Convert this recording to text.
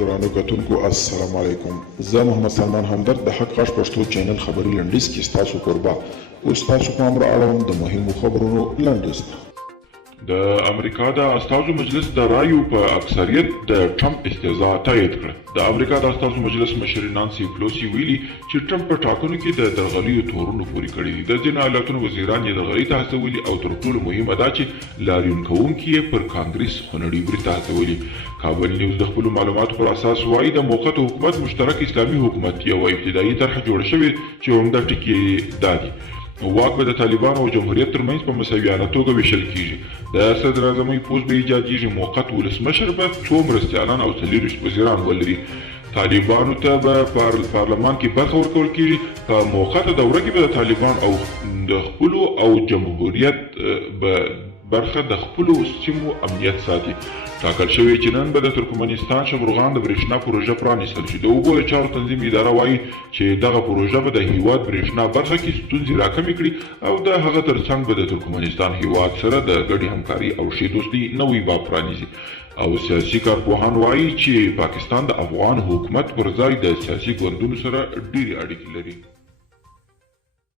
درانو کتونکو السلام علیکم. زه محمد سلمان همدرد د حق غږ پښتو چینل خبري لنډیز کې ستاسو کوربه اوس تاسو پام را اړوم د مهمو خبرونو لنډیز ته. د امریکا د استازو مجلس د رایو په اکثریت د ټرمپ استهزاء تایید کړه. د امریکا د استازو مجلس مشر نانسي پلوسی ویلي چې ټرمپ په ټاکنو کې د درغلیو تورونه پورې کړي دي. د ځینو ایالتونو وزیران یې درغلي ته هڅولي او تر ټولو مهمه دا چې لاریون کوونکي یې پر کانګرس خونړي برید ته هڅولي. کابل نیوز د خپلو معلوماتو پر اساس وایي د موقت حکومت مشترک اسلامي حکومت یوه ابتدایي طرحه جوړه شوې چې عمده ټکي دا دي: واک به د طالبانو او جمهوریت ترمنځ په مساویانه توګه ویشل کیږي. د صدر اعظمۍ پوست به ایجادیږي. موقت ولسمشر به 2 مرستیالان او 40 وزیران ولري. طالبانو ته به پارلمان کې برخه ورکول کیږي. په موقته دوره کې به د طالبان او د خپلو او جمهوریت برخه د خپلو سیمو امنیت ساتي. ټاکل شوی چې نن به د ترکمنستان شبرغان د برېښنا پروژه پرانیستل شي. د اوبو د چارو تنظیم اداره وایي چې دغه پروژه به د هیواد برېښنا برخه کې ستونزې راکمې کړي او د هغه ترڅنګ به د ترکمنستان هیواد سره د ګډې همکاري او ښې دوستۍ نوی باب پرانیزي. او سیاسي کارپوهان وایي چې پاکستان د افغان حکومت پر ځای د سیاسي ګوندونو سره ډېرې اړیکې لري.